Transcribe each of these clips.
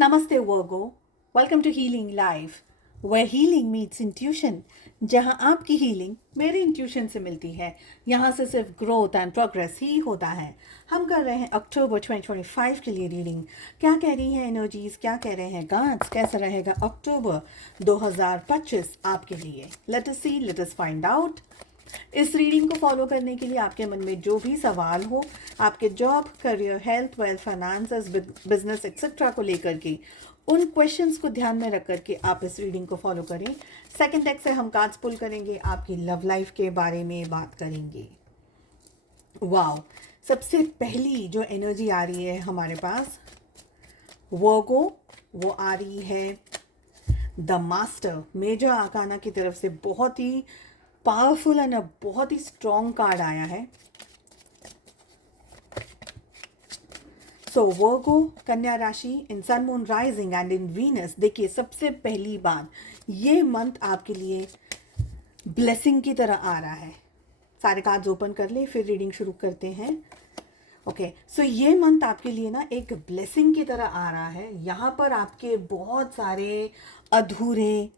Namaste Virgo. Welcome to Healing Life, where healing meets intuition. जहाँ आपकी healing मेरी intuition से मिलती है, यहाँ से सिर्फ ग्रोथ एंड प्रोग्रेस ही होता है। हम कर रहे हैं अक्टूबर 2025 के लिए रीडिंग। क्या कह रही हैं एनर्जीज, क्या कह रहे हैं गाड्स, कैसा रहेगा अक्टूबर 2025 आपके लिए। लेट अस सी, लेट अस फाइंड आउट। इस रीडिंग को फॉलो करने के लिए आपके मन में जो भी सवाल हो, आपके job, career, health, wealth, finances, business etcetera को लेकर के, उन क्वेश्चंस को ध्यान में रख करके आप इस रीडिंग को फॉलो करें। सेकंड डेक से हम कार्ड्स पुल करेंगे, आपकी लव लाइफ के बारे में बात करेंगे। वाओ, सबसे पहली जो एनर्जी आ रही है हमारे पास वर्गो, वो आ रही है द मास्टर। मेजर आर्काना की तरफ से बहुत ही पावरफुल एंड बहुत ही स्ट्रॉन्ग कार्ड आया है। सो वर्गो, कन्या राशि, in sun moon rising and in Venus. देखिए, सबसे पहली बात, ये मंथ आपके लिए ब्लेसिंग की तरह आ रहा है। सारे कार्ड्स ओपन कर ले, फिर रीडिंग शुरू करते हैं। ओके, सो ये मंथ आपके लिए ना एक ब्लेसिंग की तरह आ रहा है। यहाँ पर आपके बहुत सारे अधूरे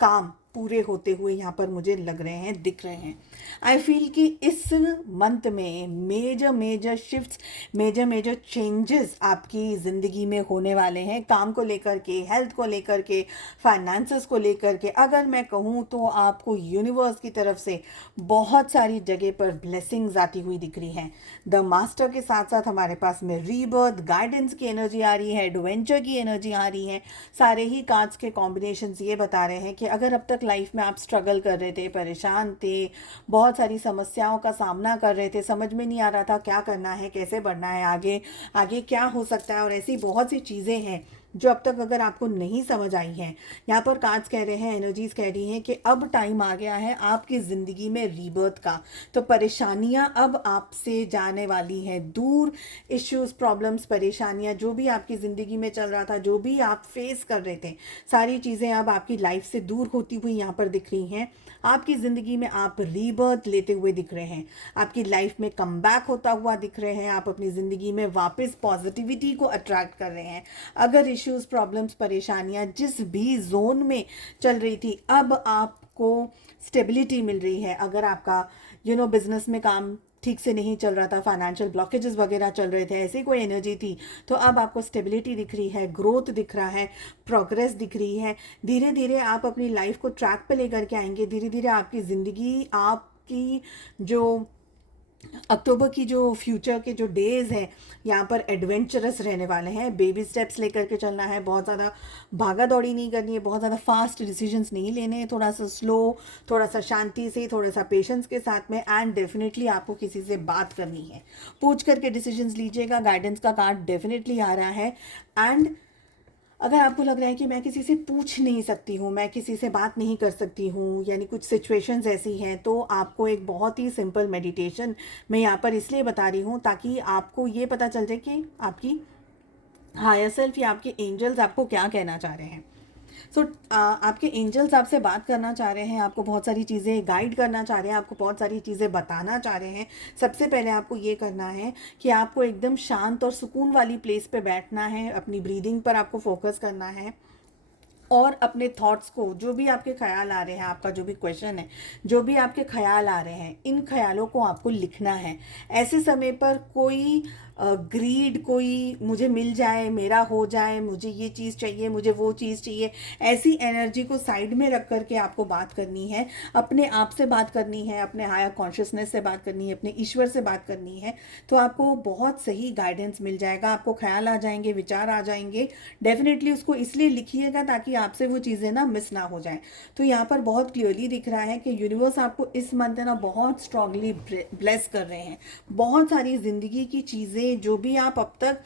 काम पूरे होते हुए यहाँ पर मुझे लग रहे हैं, दिख रहे हैं। आई फील कि इस मंथ में मेजर शिफ्ट्स, मेजर चेंजेस आपकी ज़िंदगी में होने वाले हैं। काम को लेकर के, हेल्थ को लेकर के, फाइनेंसेस को लेकर के। अगर मैं कहूँ तो आपको यूनिवर्स की तरफ से बहुत सारी जगह पर ब्लेसिंग्स आती हुई दिख रही हैं। द मास्टर के साथ साथ हमारे पास में रीबर्थ, गाइडेंस की एनर्जी आ रही है, एडवेंचर की एनर्जी आ रही है। सारे ही कार्ड्स के कॉम्बिनेशंस ये बता रहे हैं कि अगर अब तक लाइफ में आप स्ट्रगल कर रहे थे, परेशान थे, बहुत सारी समस्याओं का सामना कर रहे थे, समझ में नहीं आ रहा था क्या करना है, कैसे बढ़ना है, आगे आगे क्या हो सकता है, और ऐसी बहुत सी चीज़ें हैं जो अब तक अगर आपको नहीं समझ आई हैं, यहाँ पर कार्ड्स कह रहे हैं, एनर्जीज कह रही हैं कि अब टाइम आ गया है आपकी ज़िंदगी में रीबर्थ का। तो परेशानियाँ अब आपसे जाने वाली हैं दूर। इश्यूज, प्रॉब्लम्स, परेशानियाँ जो भी आपकी ज़िंदगी में चल रहा था, जो भी आप फेस कर रहे थे, सारी चीज़ें अब आपकी लाइफ से दूर होती हुई यहाँ पर दिख रही हैं। आपकी ज़िंदगी में आप रीबर्थ लेते हुए दिख रहे हैं, आपकी लाइफ में कम बैक होता हुआ दिख रहे हैं, आप अपनी ज़िंदगी में वापस पॉजिटिविटी को अट्रैक्ट कर रहे हैं। अगर इश्यूज, प्रॉब्लम्स, परेशानियां जिस भी जोन में चल रही थी, अब आपको स्टेबिलिटी मिल रही है। अगर आपका बिजनेस में काम ठीक से नहीं चल रहा था, फाइनेंशियल ब्लॉकेजेस वगैरह चल रहे थे, ऐसी कोई एनर्जी थी, तो अब आपको स्टेबिलिटी दिख रही है, ग्रोथ दिख रहा है, प्रोग्रेस दिख रही है। धीरे धीरे आप अपनी लाइफ को ट्रैक पे लेकर के आएंगे। धीरे धीरे आपकी ज़िंदगी, आपकी जो अक्टूबर की जो फ्यूचर के जो डेज़ हैं, यहाँ पर एडवेंचरस रहने वाले हैं। बेबी स्टेप्स लेकर के चलना है, बहुत ज़्यादा भागा दौड़ी नहीं करनी है, बहुत ज़्यादा फास्ट डिसीजंस नहीं लेने हैं, थोड़ा सा स्लो, थोड़ा सा शांति से, थोड़ा सा पेशेंस के साथ में। एंड डेफिनेटली आपको किसी से बात करनी है, पूछ करके डिसीजंस लीजिएगा। गाइडेंस का कार्ड डेफिनेटली आ रहा है। एंड अगर आपको लग रहा है कि मैं किसी से पूछ नहीं सकती हूँ, मैं किसी से बात नहीं कर सकती हूँ, यानी कुछ सिचुएशंस ऐसी हैं, तो आपको एक बहुत ही सिंपल मेडिटेशन मैं यहाँ पर इसलिए बता रही हूँ ताकि आपको ये पता चल जाए कि आपकी हायर सेल्फ या आपके एंजल्स आपको क्या कहना चाह रहे हैं। सो आपके एंजल्स आपसे बात करना चाह रहे हैं, आपको बहुत सारी चीज़ें गाइड करना चाह रहे हैं, आपको बहुत सारी चीज़ें बताना चाह रहे हैं। सबसे पहले आपको ये करना है कि आपको एकदम शांत और सुकून वाली प्लेस पे बैठना है, अपनी ब्रीदिंग पर आपको फोकस करना है, और अपने थॉट्स को, जो भी आपके ख्याल आ रहे हैं, आपका जो भी क्वेश्चन है, जो भी आपके ख्याल आ रहे हैं, इन ख्यालों को आपको लिखना है। ऐसे समय पर कोई ग्रीड, कोई मुझे मिल जाए, मेरा हो जाए, मुझे ये चीज़ चाहिए, मुझे वो चीज़ चाहिए, ऐसी एनर्जी को साइड में रख करके आपको बात करनी है। अपने आप से बात करनी है, अपने हायर कॉन्शियसनेस से बात करनी है, अपने ईश्वर से बात करनी है। तो आपको बहुत सही गाइडेंस मिल जाएगा, आपको ख्याल आ जाएंगे, विचार आ जाएंगे। डेफिनेटली उसको इसलिए लिखिएगा ताकि आपसे वो चीज़ें ना मिस ना हो जाए। तो यहाँ पर बहुत क्लियरली दिख रहा है कि यूनिवर्स आपको इस मंथ ना बहुत स्ट्रांगली ब्लेस कर रहे हैं। बहुत सारी ज़िंदगी की चीज़ें जो भी आप अब तक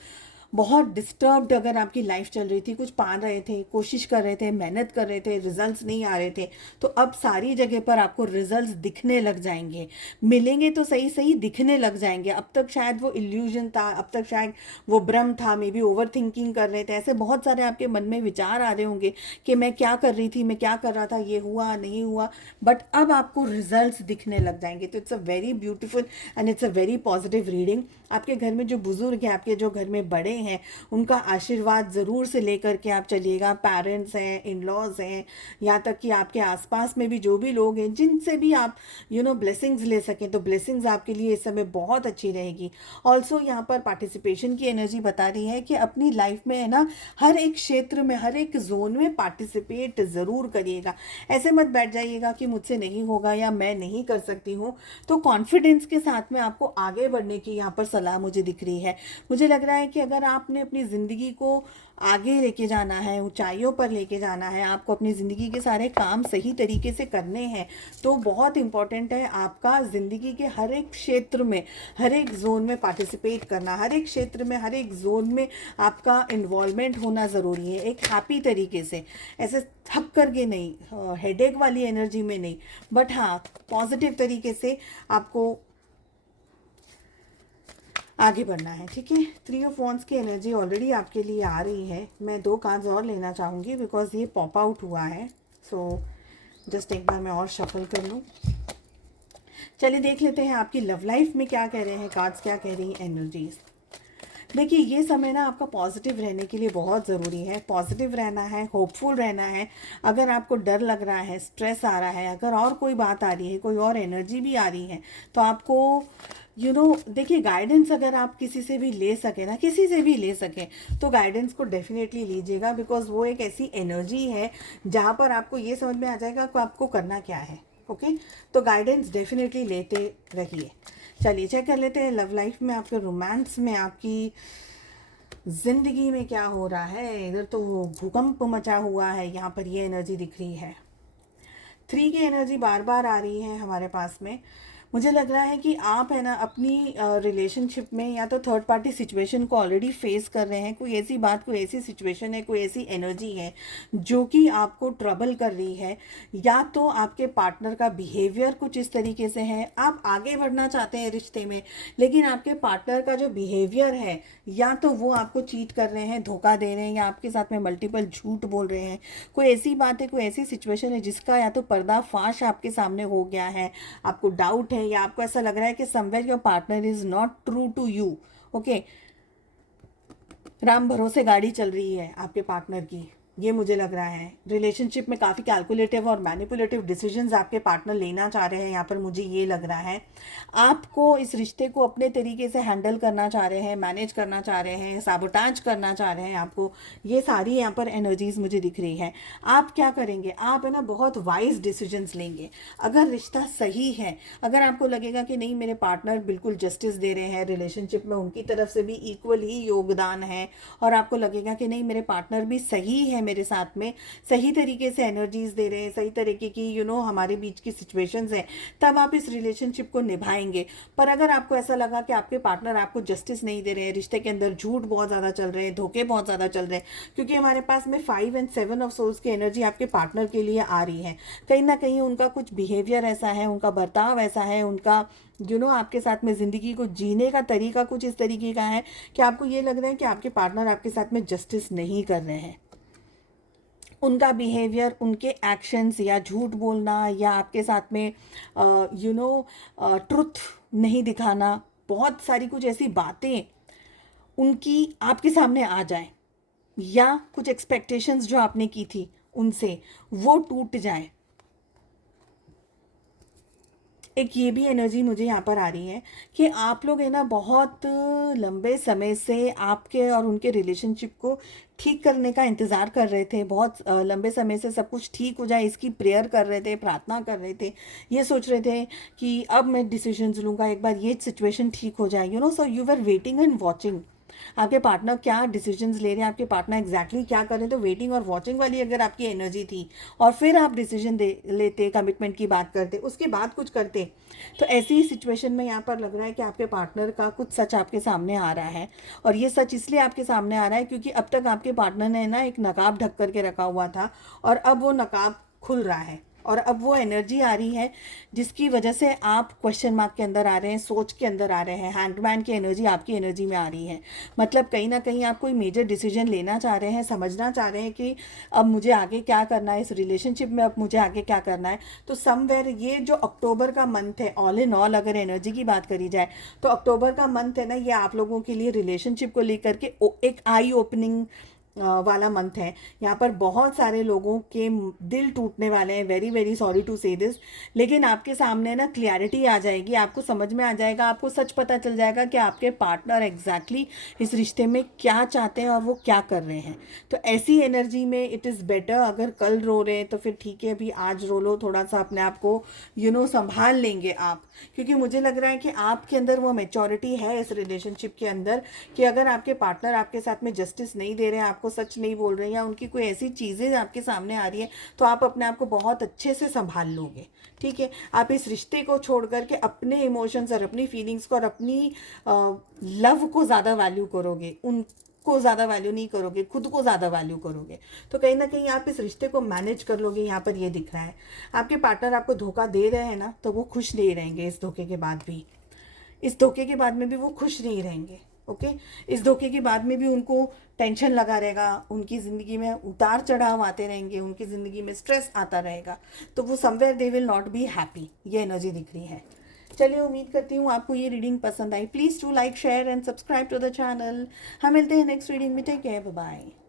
बहुत डिस्टर्ब्ड अगर आपकी लाइफ चल रही थी, कुछ पा रहे थे, कोशिश कर रहे थे, मेहनत कर रहे थे, रिजल्ट्स नहीं आ रहे थे, तो अब सारी जगह पर आपको रिजल्ट्स दिखने लग जाएंगे। मिलेंगे तो सही सही, दिखने लग जाएंगे। अब तक शायद वो इल्यूजन था, अब तक शायद वो भ्रम था, मे बी ओवर थिंकिंग कर रहे थे, ऐसे बहुत सारे आपके मन में विचार आ रहे होंगे कि मैं क्या कर रही थी, मैं क्या कर रहा था, ये हुआ नहीं हुआ, बट अब आपको रिजल्ट्स दिखने लग जाएंगे। तो it's a very beautiful and it's a very positive reading. आपके घर में जो बुजुर्ग हैं, आपके जो घर में बड़े हैं उनका आशीर्वाद ज़रूर से लेकर के आप चलिएगा। पेरेंट्स हैं, इन लॉज हैं, यहाँ तक कि आपके आसपास में भी जो भी लोग हैं जिनसे भी आप ब्लेसिंग्स ले सकें, तो ब्लेसिंग्स आपके लिए इस समय बहुत अच्छी रहेगी। ऑल्सो यहाँ पर पार्टिसिपेशन की एनर्जी बता रही है कि अपनी लाइफ में है ना हर एक क्षेत्र में, हर एक जोन में पार्टिसिपेट ज़रूर करिएगा। ऐसे मत बैठ जाइएगा कि मुझसे नहीं होगा या मैं नहीं कर सकती हूँ। तो कॉन्फिडेंस के साथ में आपको आगे बढ़ने की यहाँ पर सलाह मुझे दिख रही है। मुझे लग रहा है कि अगर आपने अपनी ज़िंदगी को आगे लेके जाना है, ऊंचाइयों पर लेके जाना है, आपको अपनी ज़िंदगी के सारे काम सही तरीके से करने हैं, तो बहुत इम्पॉर्टेंट है आपका ज़िंदगी के हर एक क्षेत्र में, हर एक जोन में पार्टिसिपेट करना, हर एक क्षेत्र में, हर एक जोन में आपका इन्वॉल्वमेंट होना ज़रूरी है, एक हैप्पी तरीके से, ऐसे थक करके नहीं, हेडेक वाली एनर्जी में नहीं, बट हाँ पॉजिटिव तरीके से आपको आगे बढ़ना है। ठीक है, 3 ऑफ वॉन्ड्स की एनर्जी ऑलरेडी आपके लिए आ रही है। मैं 2 कार्ड्स और लेना चाहूँगी बिकॉज ये पॉप आउट हुआ है। सो जस्ट एक बार मैं और शफल कर लूँ। चलिए देख लेते हैं आपकी लव लाइफ में क्या कह रहे हैं कार्ड्स, क्या कह रही हैं एनर्जीज। देखिए ये समय ना आपका पॉजिटिव रहने के लिए बहुत ज़रूरी है। पॉजिटिव रहना है, होपफुल रहना है। अगर आपको डर लग रहा है, स्ट्रेस आ रहा है, अगर और कोई बात आ रही है, कोई और एनर्जी भी आ रही है, तो आपको देखिए गाइडेंस अगर आप किसी से भी ले सकें ना, किसी से भी ले सकें, तो गाइडेंस को डेफिनेटली लीजिएगा। बिकॉज वो एक ऐसी एनर्जी है जहाँ पर आपको ये समझ में आ जाएगा कि आपको करना क्या है। ओके, तो गाइडेंस डेफिनेटली लेते रहिए। चलिए चेक कर लेते हैं लव लाइफ में, आपके रोमांस में, आपकी ज़िंदगी में क्या हो रहा है। इधर तो भूकंप मचा हुआ है, यहाँ पर ये एनर्जी दिख रही है। 3 की एनर्जी बार बार आ रही है हमारे पास में। मुझे लग रहा है कि आप है ना अपनी रिलेशनशिप में या तो थर्ड पार्टी सिचुएशन को ऑलरेडी फेस कर रहे हैं। कोई ऐसी बात, कोई ऐसी सिचुएशन है, कोई ऐसी एनर्जी है जो कि आपको ट्रबल कर रही है, या तो आपके पार्टनर का बिहेवियर कुछ इस तरीके से है। आप आगे बढ़ना चाहते हैं रिश्ते में, लेकिन आपके पार्टनर का जो बिहेवियर है, या तो वो आपको चीट कर रहे हैं, धोखा दे रहे हैं, या आपके साथ में मल्टीपल झूठ बोल रहे हैं। कोई ऐसी बात है, कोई ऐसी सिचुएशन है जिसका या तो पर्दाफाश आपके सामने हो गया है, आपको डाउट है, या आपको ऐसा लग रहा है कि somewhere your partner is not true to you. Okay, Ram भरोसे गाड़ी चल रही है आपके पार्टनर की, ये मुझे लग रहा है। रिलेशनशिप में काफ़ी कैलकुलेटिव और मैनिपुलेटिव डिसीजंस आपके पार्टनर लेना चाह रहे हैं, यहाँ पर मुझे ये लग रहा है। आपको इस रिश्ते को अपने तरीके से हैंडल करना चाह रहे हैं, मैनेज करना चाह रहे हैं, साबोटाज करना चाह रहे हैं आपको। ये सारी यहाँ पर एनर्जीज मुझे दिख रही है। आप क्या करेंगे, आप है ना बहुत वाइज डिसीजंस लेंगे। अगर रिश्ता सही है, अगर आपको लगेगा कि नहीं मेरे पार्टनर बिल्कुल जस्टिस दे रहे हैं रिलेशनशिप में, उनकी तरफ से भी इक्वल ही योगदान है, और आपको लगेगा कि नहीं मेरे पार्टनर भी सही है, मेरे साथ में सही तरीके से एनर्जीज दे रहे हैं, सही तरीके की हमारे बीच की सिचुएशंस हैं, तब आप इस रिलेशनशिप को निभाएंगे। पर अगर आपको ऐसा लगा कि आपके पार्टनर आपको जस्टिस नहीं दे रहे हैं, रिश्ते के अंदर झूठ बहुत ज़्यादा चल रहे हैं, धोखे बहुत ज़्यादा चल रहे हैं, क्योंकि हमारे पास में 5 और 7 ऑफ सोल्स की एनर्जी आपके पार्टनर के लिए आ रही है। कहीं ना कहीं उनका कुछ बिहेवियर ऐसा है, उनका बर्ताव ऐसा है, उनका आपके साथ में ज़िंदगी को जीने का तरीका कुछ इस तरीके का है कि आपको ये लग रहा है कि आपके पार्टनर आपके साथ में जस्टिस नहीं कर रहे हैं। उनका बिहेवियर, उनके एक्शंस, या झूठ बोलना, या आपके साथ में ट्रुथ नहीं दिखाना, बहुत सारी कुछ ऐसी बातें उनकी आपके सामने आ जाए, या कुछ एक्सपेक्टेशंस जो आपने की थी उनसे वो टूट जाए। एक ये भी एनर्जी मुझे यहाँ पर आ रही है कि आप लोग है ना बहुत लंबे समय से आपके और उनके रिलेशनशिप को ठीक करने का इंतज़ार कर रहे थे। बहुत लंबे समय से सब कुछ ठीक हो जाए इसकी प्रेयर कर रहे थे, प्रार्थना कर रहे थे, ये सोच रहे थे कि अब मैं डिसीजंस लूँगा, एक बार ये सिचुएशन ठीक हो जाए। So you were waiting and watching आपके पार्टनर क्या डिसीजंस ले रहे हैं, आपके पार्टनर एग्जैक्टली क्या कर रहे हैं। तो वेटिंग और वॉचिंग वाली अगर आपकी एनर्जी थी और फिर आप डिसीजन लेते, कमिटमेंट की बात करते, उसके बाद कुछ करते, तो ऐसी ही सिचुएशन में यहाँ पर लग रहा है कि आपके पार्टनर का कुछ सच आपके सामने आ रहा है। और ये सच इसलिए आपके सामने आ रहा है क्योंकि अब तक आपके पार्टनर ने ना एक नकाब ढक करके रखा हुआ था, और अब वो नकाब खुल रहा है। और अब वो एनर्जी आ रही है जिसकी वजह से आप क्वेश्चन मार्क के अंदर आ रहे हैं, सोच के अंदर आ रहे हैं। हैंगमैन की एनर्जी आपकी एनर्जी में आ रही है, मतलब कहीं ना कहीं आप कोई मेजर डिसीजन लेना चाह रहे हैं, समझना चाह रहे हैं कि अब मुझे आगे क्या करना है इस रिलेशनशिप में, अब मुझे आगे क्या करना है। तो समवेयर ये जो अक्टूबर का मंथ है, ऑल इन ऑल अगर एनर्जी की बात करी जाए तो अक्टूबर का मंथ है ना, ये आप लोगों के लिए रिलेशनशिप को लेकर के एक आई ओपनिंग वाला मंथ है। यहाँ पर बहुत सारे लोगों के दिल टूटने वाले हैं, वेरी वेरी सॉरी टू से दिस, लेकिन आपके सामने ना क्लियरिटी आ जाएगी, आपको समझ में आ जाएगा, आपको सच पता चल जाएगा कि आपके पार्टनर एग्जैक्टली इस रिश्ते में क्या चाहते हैं और वो क्या कर रहे हैं। तो ऐसी एनर्जी में इट इज़ बेटर, अगर कल रो रहे हैं तो फिर ठीक है, अभी आज रो लो, थोड़ा सा अपने आप को संभाल लेंगे आप, क्योंकि मुझे लग रहा है कि आपके अंदर वो मेच्योरिटी है इस रिलेशनशिप के अंदर कि अगर आपके पार्टनर आपके साथ में जस्टिस नहीं दे रहे हैं, आपको सच नहीं बोल रहे हैं, या उनकी कोई ऐसी चीज़ें आपके सामने आ रही है, तो आप अपने आप को बहुत अच्छे से संभाल लोगे। ठीक है, आप इस रिश्ते को छोड़ करके अपने इमोशंस और अपनी फीलिंग्स को और अपनी लव को ज़्यादा वैल्यू करोगे, उनको ज़्यादा वैल्यू नहीं करोगे, खुद को ज़्यादा वैल्यू करोगे। तो कहीं ना कहीं आप इस रिश्ते को मैनेज कर लोगे। यहाँ पर ये दिख रहा है आपके पार्टनर आपको धोखा दे रहे हैं ना, तो वो खुश नहीं रहेंगे इस धोखे के बाद भी, इस धोखे के बाद में भी वो खुश नहीं रहेंगे। ओके, इस धोखे के बाद में भी उनको टेंशन लगा रहेगा, उनकी ज़िंदगी में उतार चढ़ाव आते रहेंगे, उनकी ज़िंदगी में स्ट्रेस आता रहेगा, तो वो somewhere they will not be happy, ये एनर्जी दिख रही है। चलिए, उम्मीद करती हूँ आपको ये रीडिंग पसंद आई। Please to like share and subscribe to the channel. हम मिलते हैं नेक्स्ट रीडिंग में। Take care, bye bye.